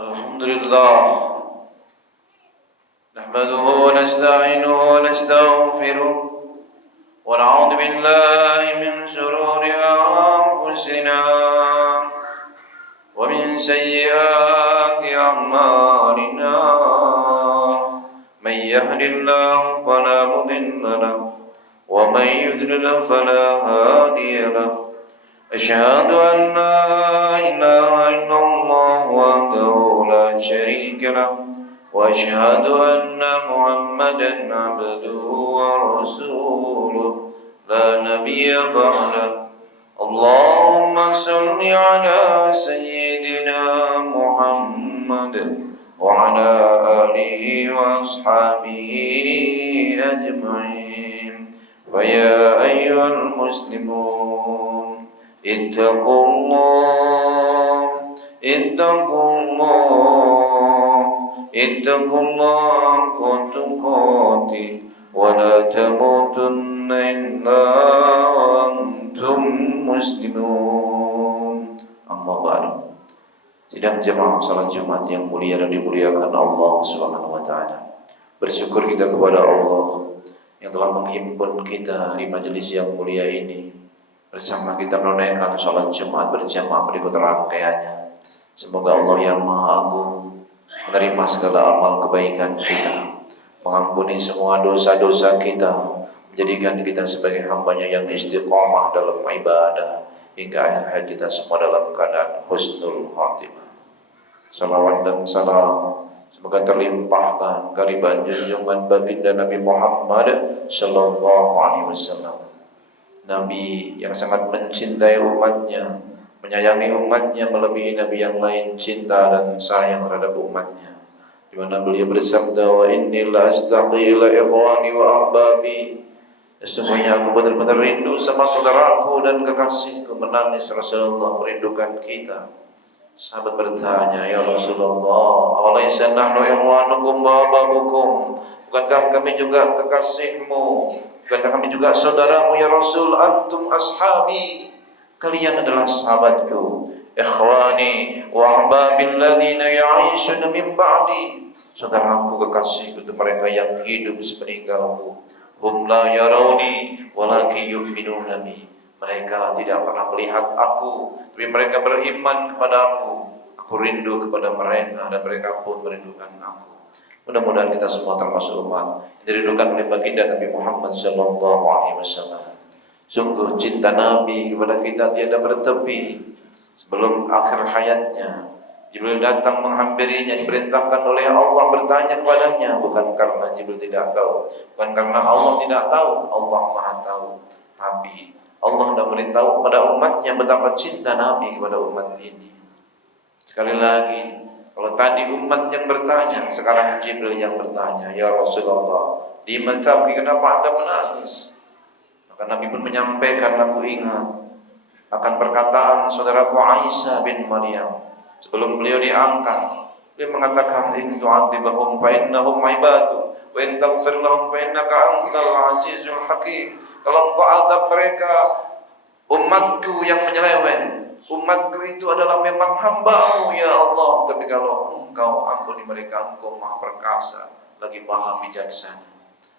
الحمد لله نحمده ونستعينه ونستغفره ونعوذ بالله من شرور أنفسنا ومن سيئات أعمالنا من يهد الله فلا مضل له ومن يضلل فلا هادي له أشهد أن لا إله إلا الله وحده لا شريك له وأشهد أن محمدا عبده ورسوله لا نبي بعده اللهم صل على سيدنا محمد وعلى آله وأصحابه أجمعين ويا أيها المسلمون اتقوا الله حق تقاته ولا تموتن إلا وأنتم مسلمون. Amma ba'du. Sidang jemaah salat Jumat yang mulia dan dimuliakan Allah Subhanahu wa taala. Bersyukur kita kepada Allah yang telah menghimpun kita di majelis yang mulia ini. Bersama kita menunaikan salat Jumat berjamaah berikut rangkaiannya. Semoga Allah yang Maha Agung menerima segala amal kebaikan kita, mengampuni semua dosa-dosa kita, menjadikan kita sebagai hamba-Nya yang istiqomah dalam ibadah hingga akhir hayat kita semua dalam keadaan husnul khatimah. Salawat dan salam semoga terlimpahkan kalimat junjungan baginda Nabi Muhammad sallallahu alaihi wasallam. Nabi yang sangat mencintai umatnya, menyayangi umatnya melebihi nabi yang lain cinta dan sayang terhadap umatnya. Di mana beliau bersabda, wa inni la astaqi ila ikhwani wa ahbabi. Sesungguhnya aku benar-benar rindu sama saudaraku dan kekasihku. Menangis Rasulullah merindukan kita. Sahabat bertanya, ya Rasulullah, awalaysa nahnu ikhwanukum wa ahbabukum? Bukankah kami juga kekasihmu? Bukankah kami juga saudaramu ya Rasul? Antum ashabi, kalian adalah sahabatku. Ikhwani wa ahbabil ladina ya'ishuna min ba'di, saudaraku kekasihku itu mereka yang hidup sepeninggalku. Hum la yarawni walakin yu'minuna bi, mereka tidak pernah melihat aku, tapi mereka beriman kepadaku. Aku rindu kepada mereka dan mereka pun merindukan aku. Mudah-mudahan kita semua termasuk umat yang dirindukan oleh baginda Nabi Muhammad sallallahu alaihi wasallam. Sungguh cinta Nabi kepada kita tiada bertepi. Sebelum akhir hayatnya, Jibril datang menghampirinya, diperintahkan oleh Allah bertanya kepadanya, bukan karena Jibril tidak tahu, bukan karena Allah tidak tahu, Allah Maha tahu, tapi Allah sudah beritahu kepada umatnya betapa cinta Nabi kepada umat ini. Sekali lagi, kalau tadi umat yang bertanya, sekarang Jibril yang bertanya, ya Rasulullah, lima tabki, kenapa Anda menangis? Maka Nabi pun menyampaikan, aku ingat akan perkataan saudaraku Aisyah bin Maryam sebelum beliau diangkat. Beliau mengatakan, in tu'adzibahum fa innahum ibadu wa in taghfir lahum fa innaka antal azizul hakim. Kalau engkau azab mereka, umatku yang menyeleweng, umatku itu adalah memang hamba-Mu ya Allah, tapi kalau engkau ampuni mereka, engkau Maha perkasa lagi Maha bijaksana.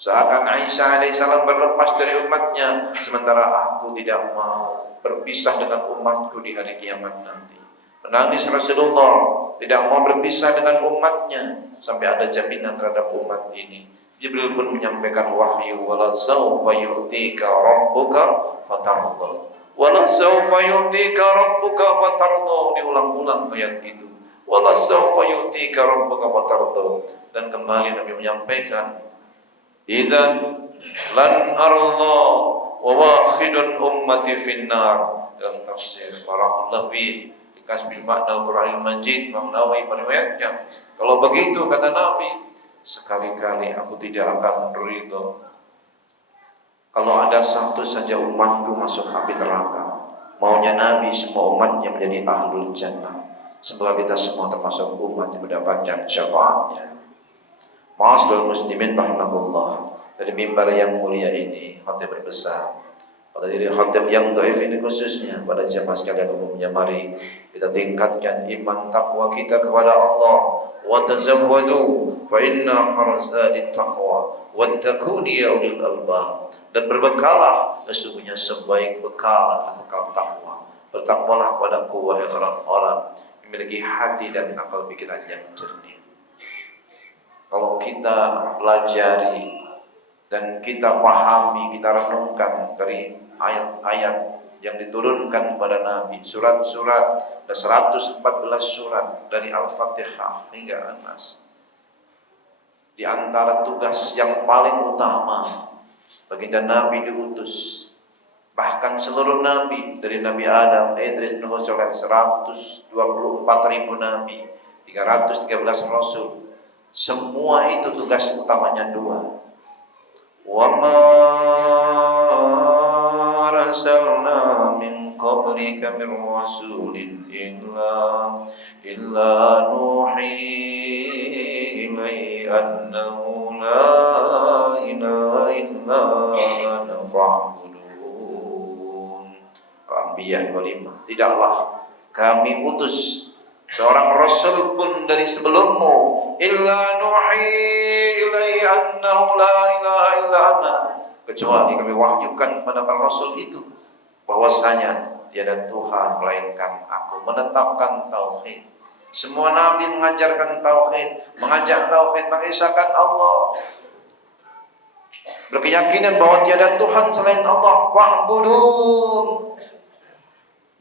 Seakan Aisyah alaihissalam berlepas dari umatnya, sementara aku tidak mau berpisah dengan umatku di hari kiamat nanti. Menangis Rasulullah, tidak mau berpisah dengan umatnya sampai ada jaminan terhadap umat ini. Jibril pun menyampaikan wahyu, wala sawfa yu'tika rabbuka fatarda, wala sawfa yu'tika rabbuka fatarda, diulang-ulang ayat itu, wala sawfa yu'tika rabbuka fatarda. Dan kembali Nabi menyampaikan, idzan lan arda wa wakhidun ummati finnar. Dalam tafsir Barakallahu Lafi di Kasbil Makna Al-Quranil Majid, Imam Nawawi meriwayatkan, kalau begitu kata Nabi, sekali-kali aku tidak akan ridho kalau ada satu saja umatku masuk api neraka. Maunya Nabi semua umatnya menjadi ahlul jannah. Semoga kita semua termasuk umat yang mendapatkan syafaatnya. Ma'asyiral muslimin rahimakumullah. Dari mimbar yang mulia ini, hati berbesar Pada diri khatib yang dhaif ini khususnya, pada jemaah sekalian umumnya, mari kita tingkatkan iman takwa kita kepada Allah. Wa tazawwadu fa inna khairaz taqwa wattaquni ya ulil albab. Dan berbekalah, sesungguhnya sebaik bekal adalah bekal takwa. Bertakwalah kepadaku wahai orang-orang yang memiliki hati dan akal pikiran yang jernih. Kalau kita pelajari dan kita pahami, kita renungkan dari ayat-ayat yang diturunkan kepada Nabi, surat-surat, dan 114 surat dari Al-Fatihah hingga An-Nas. Di antara tugas yang paling utama baginda Nabi diutus, bahkan seluruh Nabi dari Nabi Adam, Idris, Nuh, Saleh, 124.000 Nabi, 313 Rasul, semua itu tugas utamanya dua. Wa ma arsalna min qablika min rasulin illa nuhi ilaihi annahu la ilaha illa ana fa'budun. Al-Anbiya 25. Tidaklah kami utus seorang rasul pun dari sebelummu illa nuhi ilaihi annahu la ilaha illa ana, kecuali kami wahyukan kepada para rasul itu bahwasanya tiada Tuhan melainkan aku, menetapkan tauhid. Semua nabi mengajarkan tauhid, mengajak tauhid, mengisahkan Allah, berkeyakinan bahwa tiada Tuhan selain Allah. Wa'budun,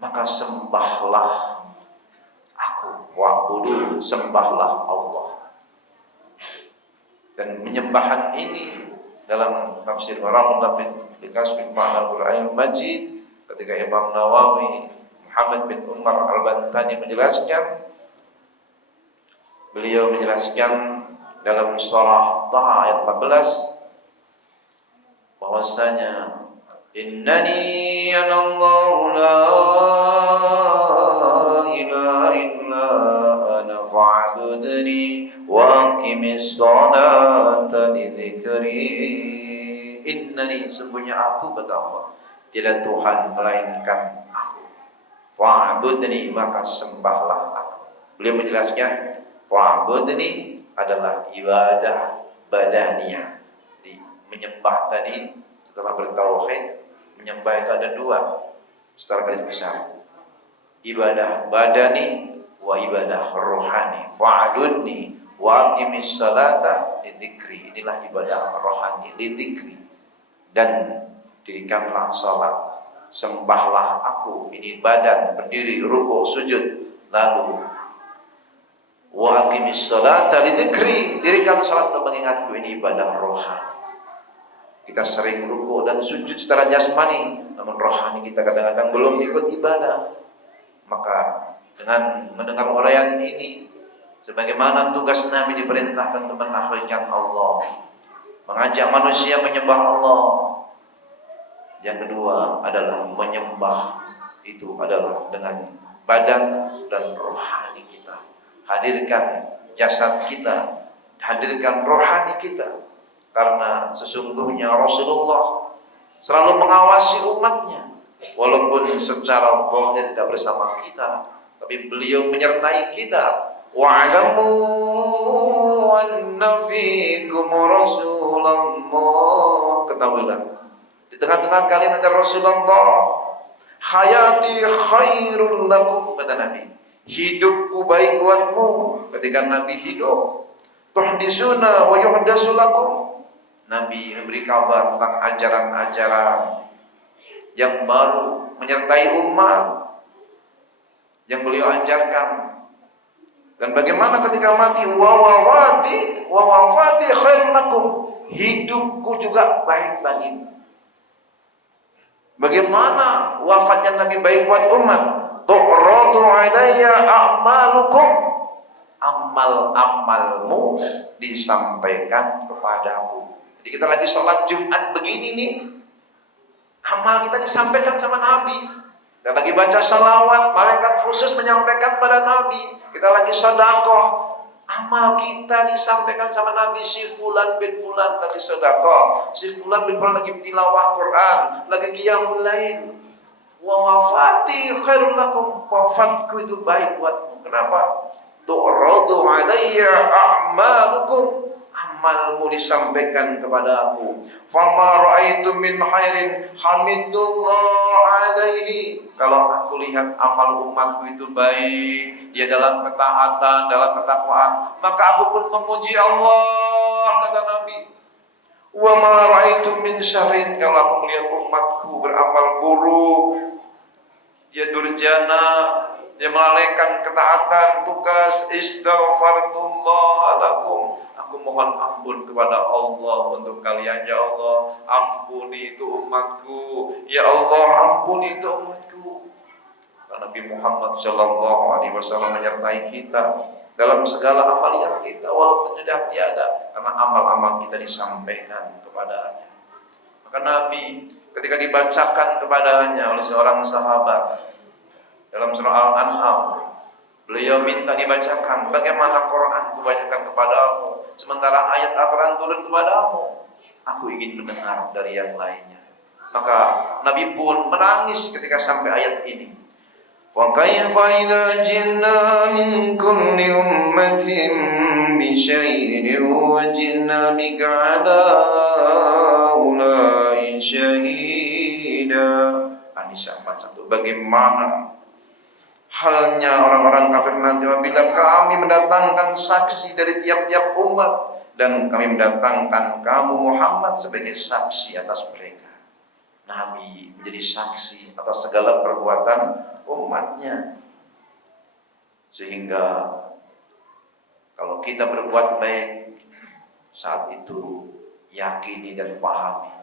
maka sembahlah aku. Wa'budun, sembahlah Allah. Dan penyembahan ini dalam tafsir Ramadan bin Kasbin Ma'al Qur'an Majid, ketika Imam Nawawi Muhammad bin Umar Al-Bantani menjelaskan, beliau menjelaskan dalam surah Taha ayat 14 bahwasanya innani anallahu la ilaha illa ana fa'budni wa aqimis salata li dzikri. Innani, sesungguhnya aku, kata Allah, tidak Tuhan melainkan aku. Fa'budni, maka sembahlah aku. Beliau menjelaskan fa'budni adalah ibadah badaniyah. Jadi menyembah tadi setelah bertauhid, menyembah itu ada dua secara garis besar. Ibadah badani wa ibadah rohani. Fa'budni wa aqimis salata li dzikri. Inilah ibadah rohani, li dzikri. Dan dirikanlah salat, sembahlah aku. Ini badan, berdiri, rukuk, sujud. Lalu wa aqimis salata li dzikri, dirikan salat untuk mengingatku. Ini ibadah rohani. Kita sering rukuk dan sujud secara jasmani, namun rohani kita kadang-kadang belum ikut ibadah. Maka dengan mendengar uraian ini, sebagaimana tugas Nabi diperintahkan untuk menafikan Allah, mengajak manusia menyembah Allah. Yang kedua adalah menyembah itu adalah dengan badan dan rohani kita. Hadirkan jasad kita, hadirkan rohani kita. Karena sesungguhnya Rasulullah selalu mengawasi umatnya, walaupun secara zahir tidak bersama kita, tapi beliau menyertai kita. Wa'lamu anna fikum Rasulullah, ketahuilah di tengah-tengah kalian ada Rasulullah. Hayati khairul lakum, kata Nabi, hidupku baik buatmu. Ketika Nabi hidup, tuhdisuna wa yuhdasu lakum, Nabi memberi kabar tentang ajaran-ajaran yang baru menyertai umat yang beliau ajarkan. Dan bagaimana ketika mati, wa wafati khairun lakum, hidupku juga baik bagimu. Bagaimana wafatnya Nabi baik buat umat? Tu'radu alayya a'malukum, amal-amalmu disampaikan kepadaku. Jadi kita lagi sholat Jumat begini nih, amal kita disampaikan sama Nabi. Kita lagi baca salawat, malaikat khusus menyampaikan pada Nabi. Kita lagi sedekah, Amal kita disampaikan sama Nabi, si fulan bin fulan lagi sedekah, si fulan bin fulan lagi tilawah Quran, lagi qiyamul lail. Wa wafati khairul lakum, wafatku itu baik buatmu. Kenapa? Tu'radu alayya a'malukum, amalmu disampaikan kepada aku. Fama ra'aitu min khairin hamidullah alaihi, kalau aku lihat amal umatku itu baik, dia dalam ketaatan, dalam ketakwaan, maka aku pun memuji Allah, kata Nabi. Wa ma ra'aitu min syarrin, kalau aku melihat umatku beramal buruk, dia durjana, dia melalaikan ketaatan, tugas, istaghfarullah lakum, aku mohon ampun kepada Allah untuk kalian, ya Allah, ampuni itu umatku, ya Allah, ampuni itu umatku. Nabi Muhammad Shallallahu Alaihi Wasallam menyertai kita dalam segala amalan kita, walaupun sudah tiada, karena amal-amal kita disampaikan kepadanya. Maka Nabi ketika dibacakan kepadanya oleh seorang sahabat dalam surah Al-An'am, beliau minta dibacakan, bagaimana Quran kubacakan kepadamu sementara ayat Al-Quran turun kepadamu, aku ingin mendengar dari yang lainnya. Maka Nabi pun menangis ketika sampai ayat ini. فَكَيْفَ إِذَا جِئْنَا مِنْ كُلِّ أُمَّةٍ بِشَهِيدٍ وَجِئْنَا بِكَ عَلَى هَؤُلَاءِ شَهِيدًا. An-Nisa 41. Bagaimana halnya orang-orang kafir nanti apabila kami mendatangkan saksi dari tiap-tiap umat dan kami mendatangkan kamu Muhammad sebagai saksi atas mereka. Nabi menjadi saksi atas segala perbuatan umatnya, sehingga kalau kita berbuat baik, saat itu yakini dan pahami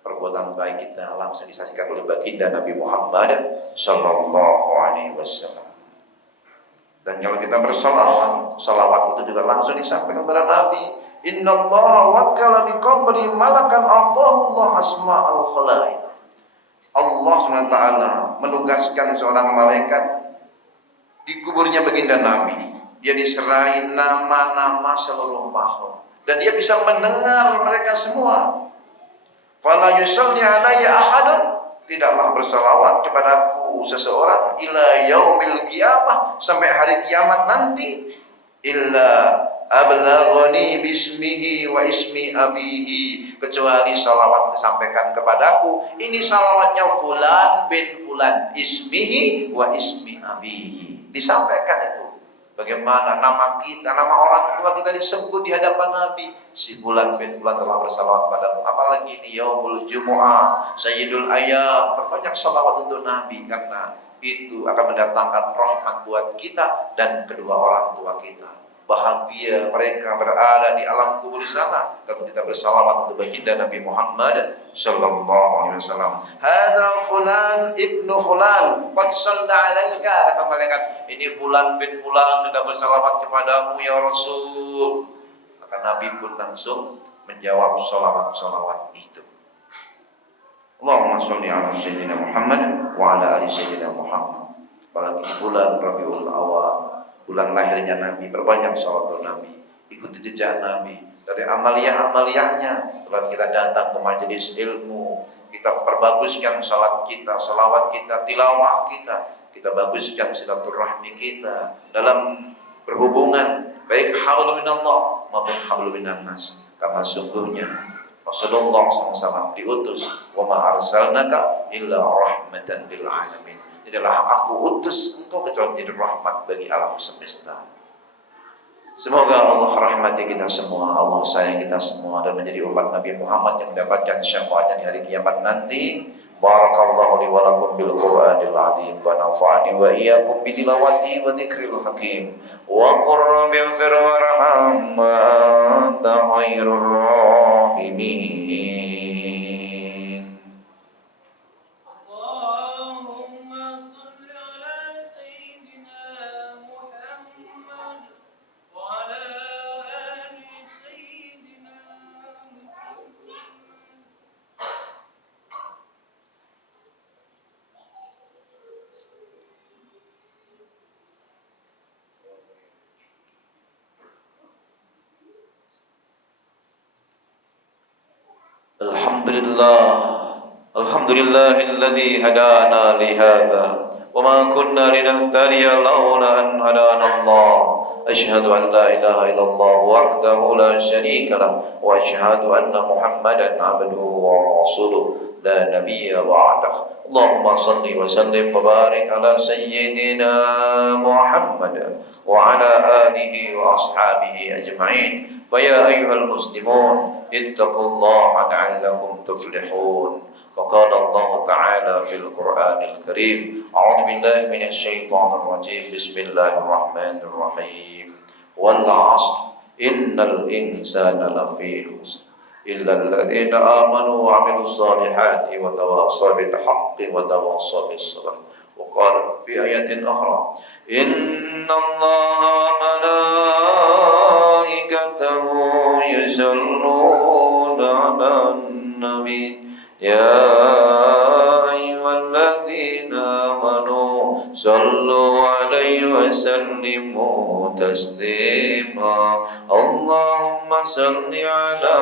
perbuatan baik kita langsung disaksikan oleh baginda Nabi Muhammad Sallallahu Alaihi Wasallam. Dan kalau kita bersalawat, salawat itu juga langsung disampaikan kepada Nabi. Inna Allah wakala biqabri malakan Allah asma'al khalaik. Allah SWT menugaskan seorang malaikat di kuburnya baginda Nabi. Dia diserai nama-nama seluruh makhluk dan dia bisa mendengar mereka semua. Fala yusalli alayya ahadun, tidaklah bersalawat kepadaku seseorang ila yaumil qiyamah, sampai hari kiamat nanti, illa ablaghani bismihi wa ismi abihi, kecuali salawat disampaikan kepadaku, ini salawatnya fulan bin fulan, ismihi wa ismi abihi, disampaikan itu. Bagaimana nama kita, nama orang tua kita disebut di hadapan Nabi, si fulan bin fulan telah bersalawat padamu. Apalagi di yaumul jumu'ah, sayyidul ayyam, berbanyak salawat untuk Nabi, karena itu akan mendatangkan rahmat buat kita dan kedua orang tua kita. Bahagia mereka berada di alam kubur di sana kalau kita bersalawat untuk baginda Nabi Muhammad Sallallahu Alaihi Wasallam. Hada fulan ibnu fulan qad shalla alaika, kata malaikat, ini fulan bin fulan sudah bersalawat kepadamu ya Rasul. Maka Nabi pun langsung menjawab salawat-salawat itu. Allahumma sholli ala sayyidina Muhammad wa ala ali sayyidina Muhammad. Apalagi bulan Rabiul Awal, bulan lahirnya Nabi, berbanyak salawat Nabi, ikuti jejak Nabi dari amaliyah-amaliyahnya. Setelah kita datang ke majelis ilmu, kita perbaguskan salat kita, salawat kita, tilawah kita, kita baguskan silaturahmi kita dalam berhubungan, baik hablum minallah maupun hablum minannas, karena sungguhnya Rasulullah SAW diutus, wa ma arsalnaka illa rahmatan lil alamin, tidaklah aku utus engkau kecuali menjadi rahmat bagi alam semesta. Semoga Allah rahmati kita semua, Allah sayang kita semua, dan menjadi umat Nabi Muhammad yang mendapatkan syafaatnya di hari kiamat nanti. Barakallahu li wa lakum bil Qur'anil azim wa nafa'ani wa iyyakum bi tilawati wa dzikril hakim wa qur rabbi ighfir warham wa anta khairur rahimin. Alhamdulillah, Alhamdulillahilladzi hadana lihada, wa ma kunna linahtadiya laula an hadana Allah. Asyhadu an la ilaha illallah wahdahu la syarika lah, wa asyhadu anna Muhammadan abduhu wa rasuluh la nabiyya ba'dah. Allahumma salli wa sallim wa barik ala sayyidina Muhammad wa ala alihi wa ashabihi ajma'in. فيا أيها المسلمون اتقوا الله لعلكم تفلحون. وقال الله تعالى في القرآن الكريم أعوذ بالله من الشيطان الرجيم بسم الله الرحمن الرحيم والعصر إن الإنسان لفي خسر إلا الذين آمنوا وعملوا الصالحات وتواصوا بالحق وتواصوا بالصبر. وقال في آية أخرى إن الله وملائكته يصلون على النبي يا أيها الذين آمنوا صلوا عليه وسلموا تسليما. اللهم صل على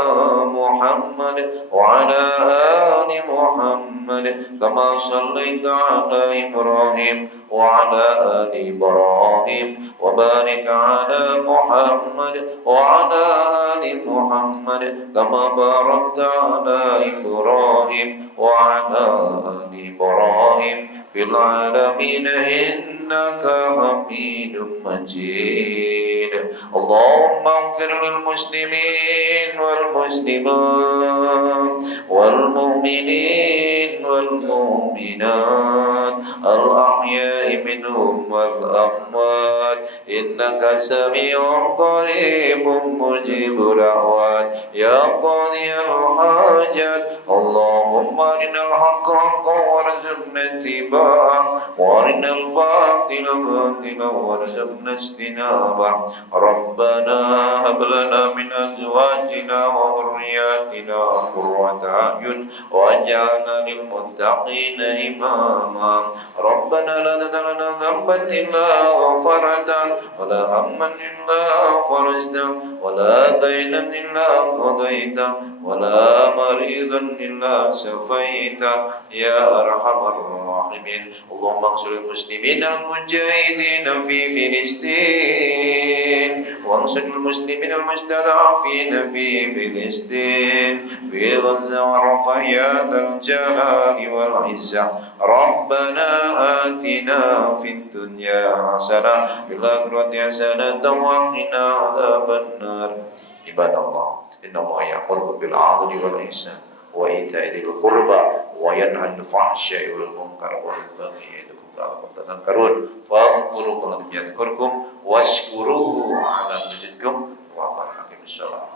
محمد وعلى آل محمد كما صليت على إبراهيم وعلى آل إبراهيم وبارك على محمد وعلى آل محمد كما باركت على إبراهيم وعلى آل إبراهيم في العالمين إنك حميد مجيد. اللهم اغفر للمسلمين والمسلمات والمؤمنين والمؤمنات الأحياء منهم والأموات إنك سميع قريب مجيب دعوات يا قاضي الحاجات. اللهم أرنا الحق حقا وارزقنا اتباعه وأرنا الباطل باطلا وارزقنا اجتنابه. ربنا هب لنا من أزواجنا وذرياتنا قرة أعين واجعلنا للمتقين إماما. ربنا لا تدع لنا ذنبا إلا غفرته ولا هما إلا فرجته ولا دينا إلا قضيته ولا مريضا إلا شفيته يا أرحم الراحمين. اللهم انصر المسلمين المجاهدين في فلسطين وانصر المسلمين المستضعفين في فلسطين في غزة ورفح يا ذا الجلال والعزة. ربنا آتنا في الدنيا حسنة وفي الآخرة حسنة وقنا عذاب النار. عباد الله إن الله يأمر بالعدل والإحسان وإيتاء ذي القربى وينهى عن الفحشاء والمنكر والبغي يعظكم لعلكم تذكرون. فاذكروا الله يذكركم واشكروه على ما يزدكم وأقم الصلاة.